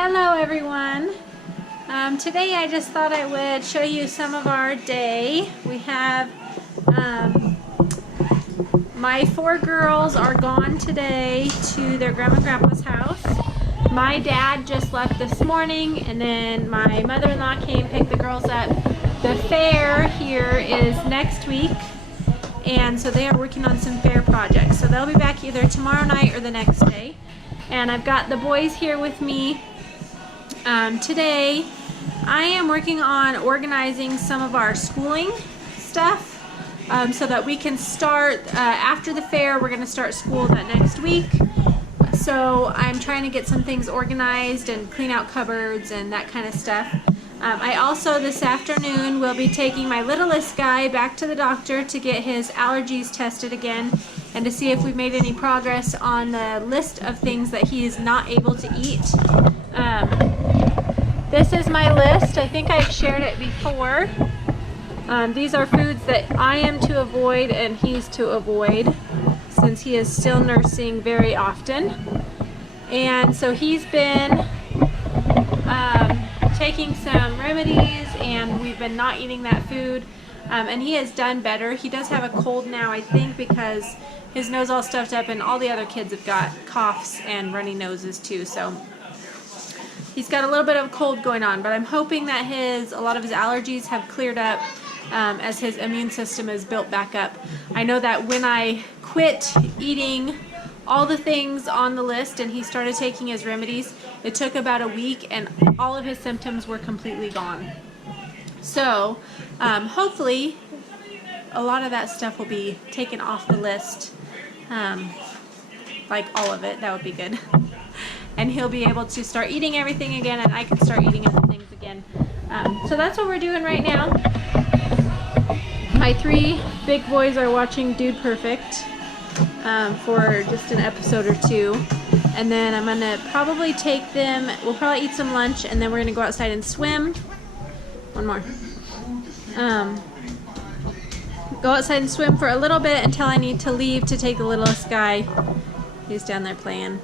Hello everyone. Today I just thought I would show you some of our day. We have my 4 girls are gone today to their grandma and grandpa's house. My dad just left this morning, and then my mother-in-law came, picked the girls up. The fair here is next week, and so they are working on some fair projects. So they'll be back either tomorrow night or the next day. And I've got the boys here with me. Today I am working on organizing some of our schooling stuff so that we can start after the fair. We're going to start school that next week, so I'm trying to get some things organized and clean out cupboards and that kind of stuff. I also this afternoon will be taking my littlest guy back to the doctor to get his allergies tested again and to see if we've made any progress on the list of things that he is not able to eat. This is my list. I think I've shared it before. These are foods that I am to avoid and he's to avoid, since he is still nursing very often. And so he's been taking some remedies, and we've been not eating that food, and he has done better. He does have a cold now, I think, because his nose all stuffed up, and all the other kids have got coughs and runny noses too, so he's got a little bit of a cold going on. But I'm hoping that a lot of his allergies have cleared up as his immune system is built back up. I know that when I quit eating all the things on the list and he started taking his remedies, it took about a week and all of his symptoms were completely gone. So hopefully a lot of that stuff will be taken off the list, like all of it. That would be good. And he'll be able to start eating everything again, and I can start eating other things again. So that's what we're doing right now. My 3 big boys are watching Dude Perfect for just an episode or 2. And then I'm going to probably take them, we'll probably eat some lunch, and then we're going to go outside and swim. One more. Go outside and swim for a little bit until I need to leave to take the littlest guy, he's down there playing,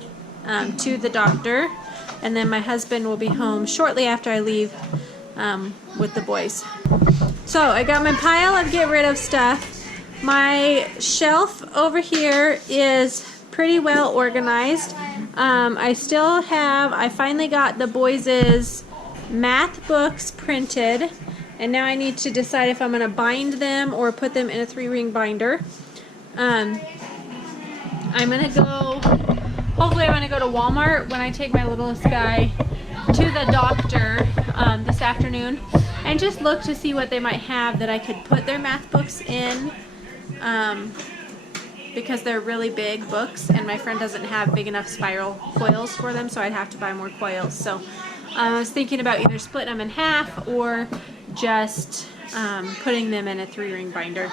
to the doctor. And then my husband will be home shortly after I leave with the boys. So I got my pile of get rid of stuff. My shelf over here is pretty well organized. I finally got the boys' math books printed, and now I need to decide if I'm going to bind them or put them in a 3-ring binder. I'm going to go, hopefully I'm going to go to Walmart when I take my littlest guy to the doctor this afternoon and just look to see what they might have that I could put their math books in, because they're really big books and my friend doesn't have big enough spiral coils for them, so I'd have to buy more coils. So I was thinking about either splitting them in half or just putting them in a 3-ring binder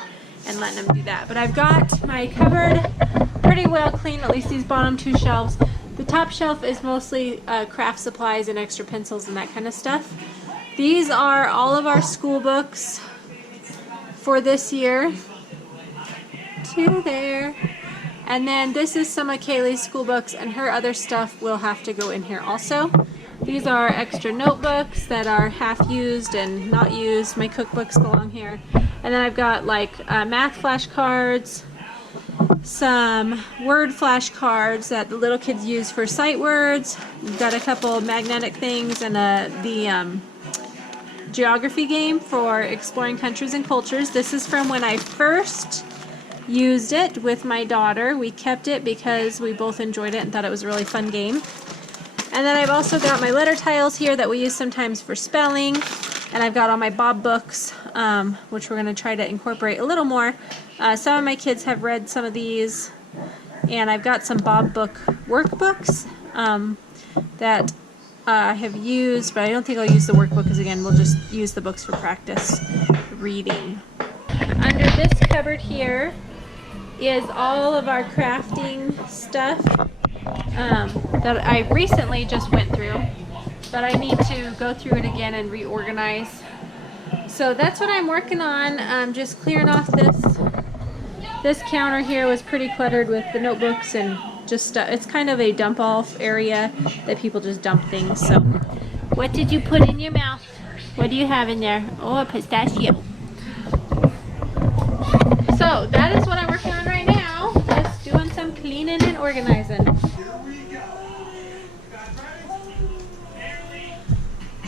and letting them do that. But I've got my cupboard pretty well clean, at least these bottom 2 shelves. The top shelf is mostly craft supplies and extra pencils and that kind of stuff. These are all of our school books for this year. 2 there. And then this is some of Kaylee's school books, and her other stuff will have to go in here also. These are extra notebooks that are half used and not used. My cookbooks belong here. And then I've got like math flashcards, some word flashcards that the little kids use for sight words. We've got a couple magnetic things and the geography game for exploring countries and cultures. This is from when I first used it with my daughter. We kept it because we both enjoyed it and thought it was a really fun game. And then I've also got my letter tiles here that we use sometimes for spelling. And I've got all my Bob books, which we're going to try to incorporate a little more. Some of my kids have read some of these. And I've got some Bob book workbooks that I have used, but I don't think I'll use the workbook because, again, we'll just use the books for practice reading. Under this cupboard here is all of our crafting stuff that I recently just went through, but I need to go through it again and reorganize. So that's what I'm working on, just clearing off this counter here was pretty cluttered with the notebooks and just it's kind of a dump off area that people just dump things. So, what did you put in your mouth? What do you have in there? Oh, a pistachio. So that is what I'm working on right now. Just doing some cleaning and organizing.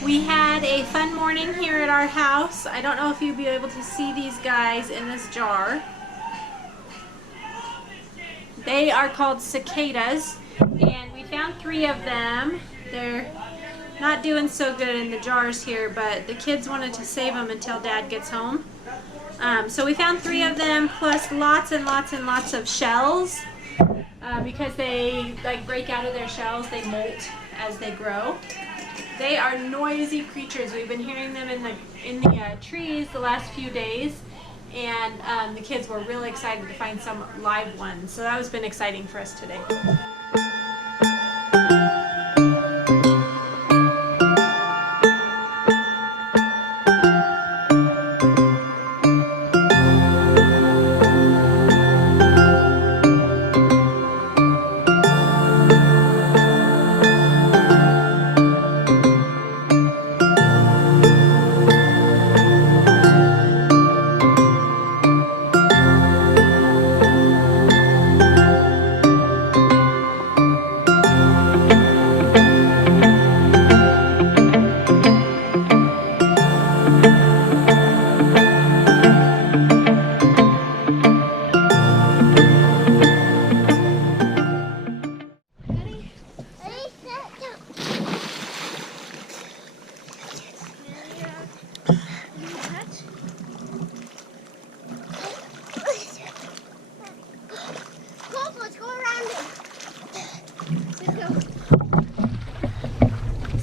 We had a fun morning here at our house. I don't know if you'll be able to see these guys in this jar. They are called cicadas, and we found 3 of them. They're not doing so good in the jars here, but the kids wanted to save them until Dad gets home. So we found 3 of them, plus lots and lots and lots of shells. Because they like break out of their shells, they molt as they grow. They are noisy creatures. We've been hearing them in the trees the last few days, and the kids were really excited to find some live ones. So that has been exciting for us today.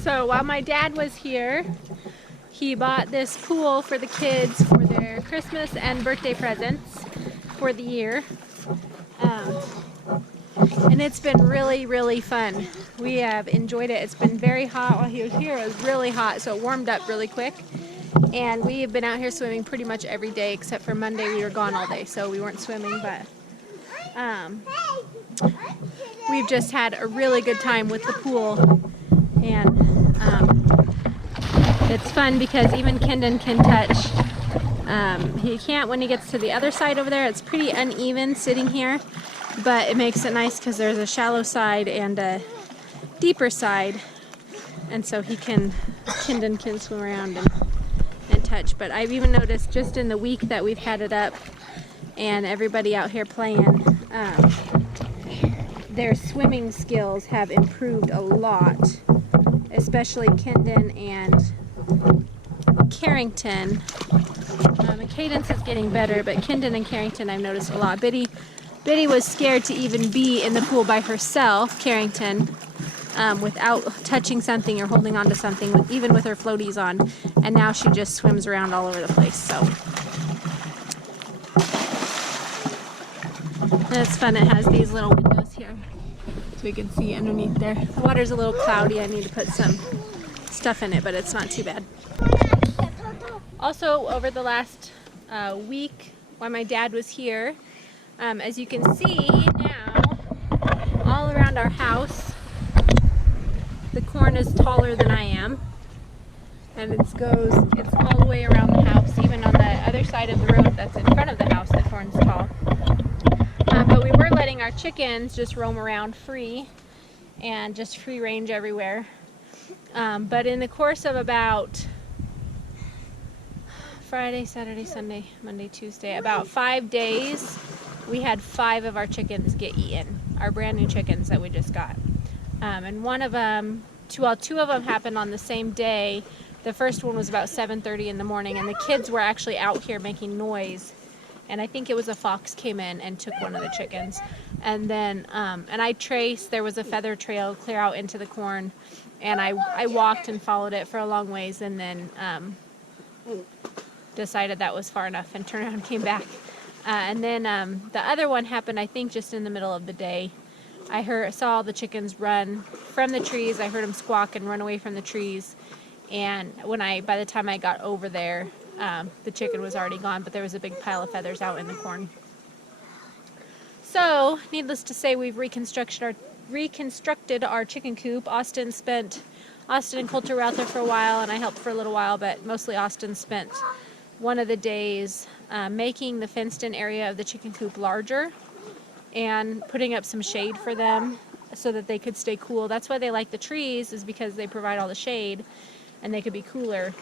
So while my dad was here, he bought this pool for the kids for their Christmas and birthday presents for the year. And it's been really, really fun. We have enjoyed it. It's been very hot while he was here. It was really hot, so it warmed up really quick. And we have been out here swimming pretty much every day, except for Monday we were gone all day, so we weren't swimming, but we've just had a really good time with the pool. And it's fun because even Kendon can touch. He can't when he gets to the other side over there. It's pretty uneven sitting here, but it makes it nice because there's a shallow side and a deeper side, and so Kendon can swim around and touch. But I've even noticed just in the week that we've had it up and everybody out here playing, their swimming skills have improved a lot, especially Kendon and Carrington. Cadence is getting better, but Kendon and Carrington I've noticed a lot. Biddy was scared to even be in the pool by herself, Carrington, without touching something or holding on to something, even with her floaties on, and now she just swims around all over the place. So it's fun. It has these little windows here so we can see underneath there. The water's a little cloudy. I need to put some stuff in it, but it's not too bad. Also, over the last week while my dad was here, as you can see now, all around our house, the corn is taller than I am, and it's all the way around the house. Even on the other side of the road that's in front of the house, the corn's tall. But we were letting our chickens just roam around free and just free range everywhere. But in the course of about Friday, Saturday, Sunday, Monday, Tuesday, about 5 days, we had 5 of our chickens get eaten, our brand new chickens that we just got. And one of them, two of them happened on the same day. The first one was about 7:30 in the morning, and the kids were actually out here making noise. And I think it was a fox came in and took one of the chickens. And then, and I traced, there was a feather trail clear out into the corn, and I walked and followed it for a long ways, and then decided that was far enough and turned around and came back. And then the other one happened, I think, just in the middle of the day. I saw all the chickens run from the trees. I heard them squawk and run away from the trees. And by the time I got over there, the chicken was already gone, but there was a big pile of feathers out in the corn. So, needless to say, we've reconstructed our chicken coop. Austin and Coulter were out there for a while, and I helped for a little while, but mostly Austin spent one of the days making the fenced-in area of the chicken coop larger and putting up some shade for them so that they could stay cool. That's why they like the trees, is because they provide all the shade and they could be cooler.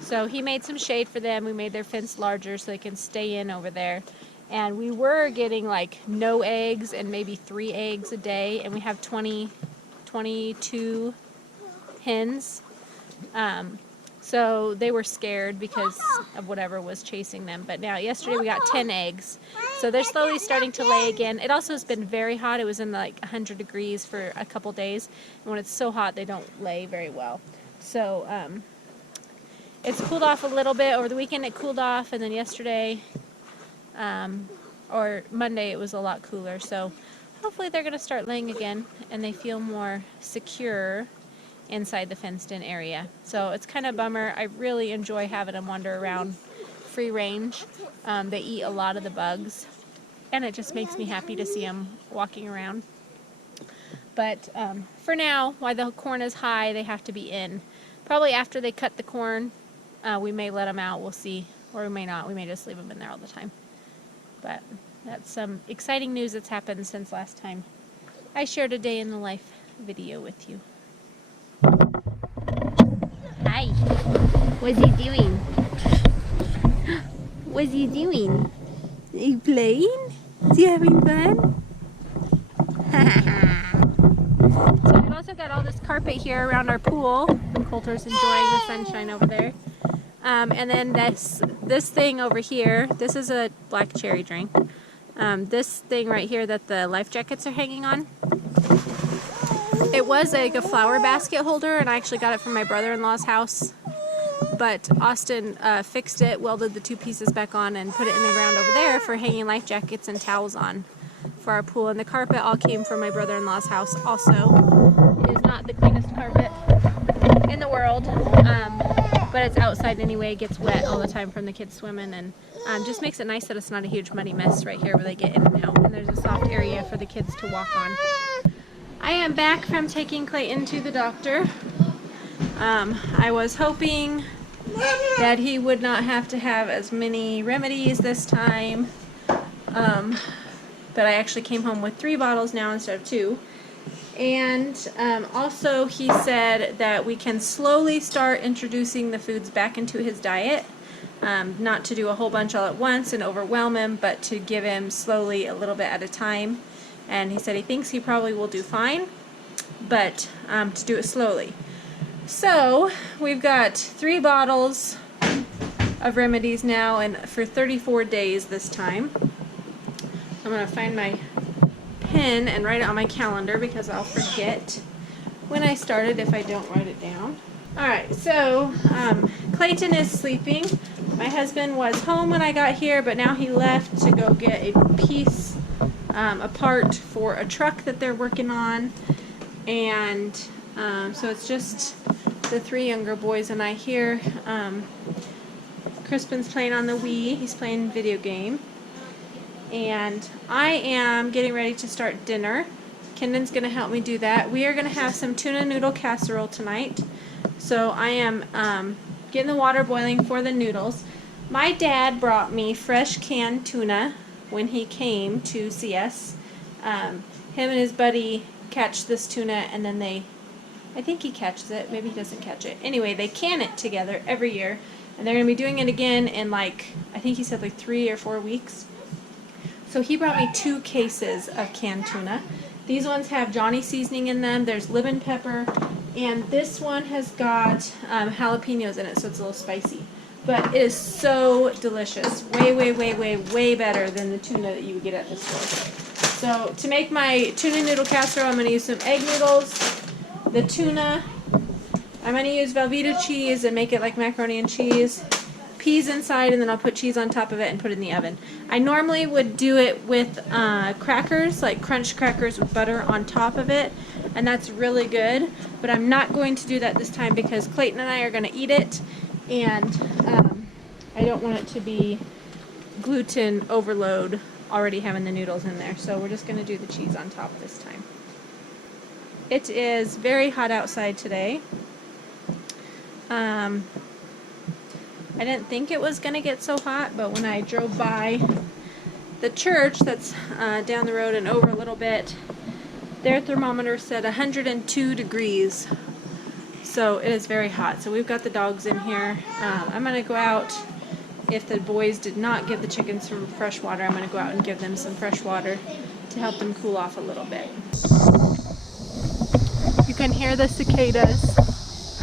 So he made some shade for them. We made their fence larger so they can stay in over there. And we were getting like no eggs and maybe 3 eggs a day, and we have 22 hens. So they were scared because of whatever was chasing them. But now, yesterday we got 10 eggs. So they're slowly starting to lay again. It also has been very hot. It was in like 100 degrees for a couple days. And when it's so hot, they don't lay very well. So it's cooled off a little bit. Over the weekend it cooled off, and then yesterday or Monday it was a lot cooler. So hopefully they're going to start laying again and they feel more secure inside the fenced-in area. So it's kind of a bummer. I really enjoy having them wander around free range. They eat a lot of the bugs, and it just makes me happy to see them walking around. But for now, while the corn is high, they have to be in. Probably after they cut the corn, we may let them out. We'll see. Or we may not. We may just leave them in there all the time. But that's some exciting news that's happened since last time I shared a day in the life video with you. Hi. What's he doing? What's he doing? Are you playing? Is he having fun? So we've also got all this carpet here around our pool. Coulter's enjoying the sunshine over there. And then this thing over here, this is a black cherry drink. This thing right here that the life jackets are hanging on, it was like a flower basket holder, and I actually got it from my brother-in-law's house. But Austin fixed it, welded the 2 pieces back on, and put it in the ground over there for hanging life jackets and towels on for our pool. And the carpet all came from my brother-in-law's house also. It is not the cleanest carpet in the world, but it's outside anyway. It gets wet all the time from the kids swimming, and just makes it nice that it's not a huge muddy mess right here where they get in and out. And there's a soft area for the kids to walk on. I am back from taking Clayton to the doctor. I was hoping that he would not have to have as many remedies this time, but I actually came home with 3 bottles now instead of 2. And also he said that we can slowly start introducing the foods back into his diet, not to do a whole bunch all at once and overwhelm him, but to give him slowly a little bit at a time. And he said he thinks he probably will do fine, but to do it slowly. So we've got 3 bottles of remedies now, and for 34 days this time. I'm going to find my pen and write it on my calendar because I'll forget when I started if I don't write it down. Alright, so Clayton is sleeping. My husband was home when I got here, but now he left to go get a piece, a part for a truck that they're working on. And so it's just the 3 younger boys and I here. Crispin's playing on the Wii. He's playing video game. And I am getting ready to start dinner. Kendon's going to help me do that. We are going to have some tuna noodle casserole tonight. So I am getting the water boiling for the noodles. My dad brought me fresh canned tuna when he came to see us. Him and his buddy catch this tuna, and then I think he catches it, maybe he doesn't catch it. Anyway, they can it together every year, and they're going to be doing it again in I think he said 3 or 4 weeks. So he brought me 2 cases of canned tuna. These ones have Johnny seasoning in them. There's lemon pepper, and this one has got jalapenos in it, so it's a little spicy. But it is so delicious. Way, way, way, way, way better than the tuna that you would get at the store. So to make my tuna noodle casserole, I'm going to use some egg noodles, the tuna. I'm going to use Velveeta cheese and make it like macaroni and cheese. Peas inside, and then I'll put cheese on top of it and put it in the oven. I normally would do it with crackers, like crunch crackers with butter on top of it, and that's really good. But I'm not going to do that this time because Clayton and I are going to eat it, and I don't want it to be gluten overload already having the noodles in there. So we're just going to do the cheese on top this time. It is very hot outside today. I didn't think it was going to get so hot, but when I drove by the church that's down the road and over a little bit, their thermometer said 102 degrees. So it is very hot. So we've got the dogs in here. I'm going to go out. If the boys did not give the chickens some fresh water, I'm going to go out and give them some fresh water to help them cool off a little bit. You can hear the cicadas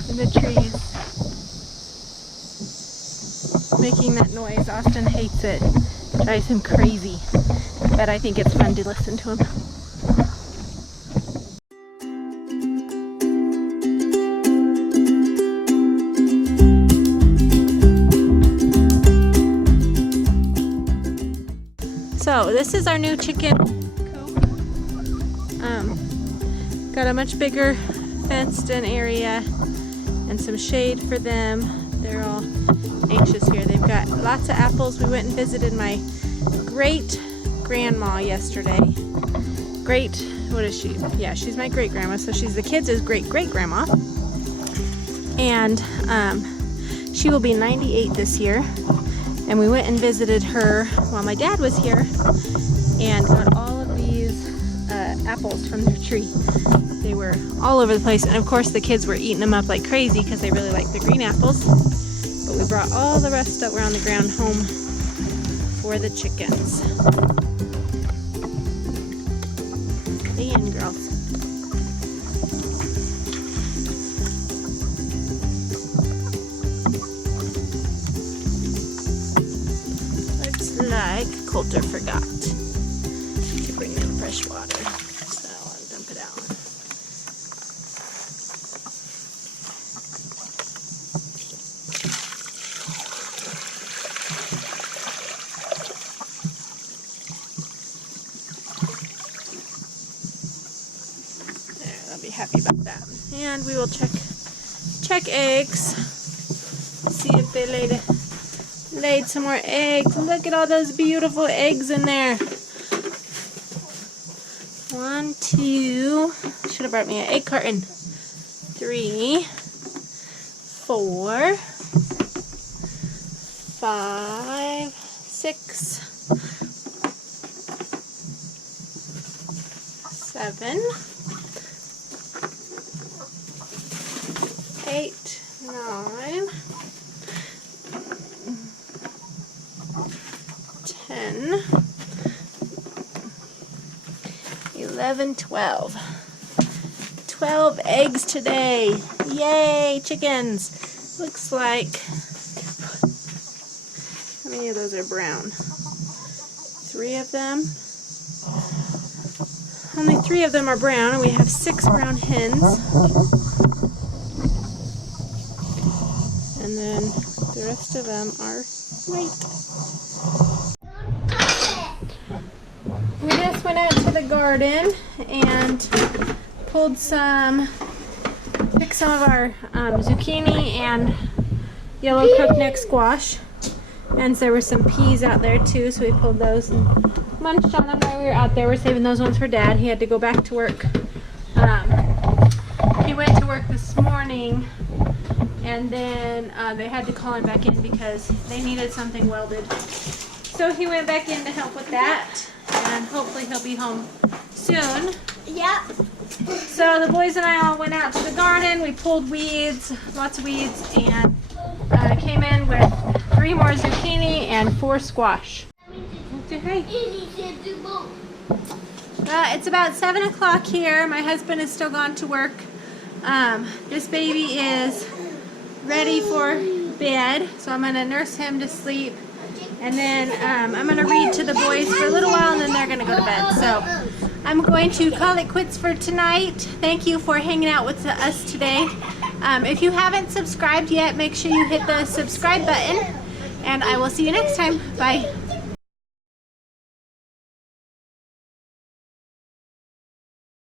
in the trees making that noise. Austin hates it. It drives him crazy. But I think it's fun to listen to him. So this is our new chicken coop. Got a much bigger fenced in area and some shade for them. They're all anxious here. They've got lots of apples. We went and visited my great grandma yesterday. What is she? Yeah, she's my great grandma. So she's the kids' great great grandma. And she will be 98 this year. And we went and visited her while my dad was here and got all of these apples from their tree. They were all over the place, and of course the kids were eating them up like crazy because they really like the green apples. But we brought all the rest that were on the ground home for the chickens. Stay in, girls. Like Coulter forgot to bring them fresh water, so I'll dump it out. There, they'll be happy about that. And we will check eggs, see if they laid some more eggs. Look at all those beautiful eggs in there. 1, 2, should have brought me an egg carton. 3, 4, 5, 6, 7, 8, 9, 10, 11, 12. 12 eggs today. Yay, chickens. Looks like, how many of those are brown? 3 of them. Only 3 of them are brown, and we have 6 brown hens. And then the rest of them are white. We just went out to the garden and picked some of our zucchini and yellow crookneck squash. And there were some peas out there too, so we pulled those and munched on them while we were out there. We're saving those ones for Dad. He had to go back to work. He went to work this morning, and then they had to call him back in because they needed something welded. So he went back in to help with that, and hopefully he'll be home soon. Yep. So the boys and I all went out to the garden. We pulled weeds, lots of weeds, and came in with 3 more zucchini and 4 squash. Hey. It's about 7 o'clock here. My husband is still gone to work. This baby is ready for bed, so I'm going to nurse him to sleep. And then I'm going to read to the boys for a little while, and then they're going to go to bed. So I'm going to call it quits for tonight. Thank you for hanging out with us today. If you haven't subscribed yet, make sure you hit the subscribe button. And I will see you next time. Bye.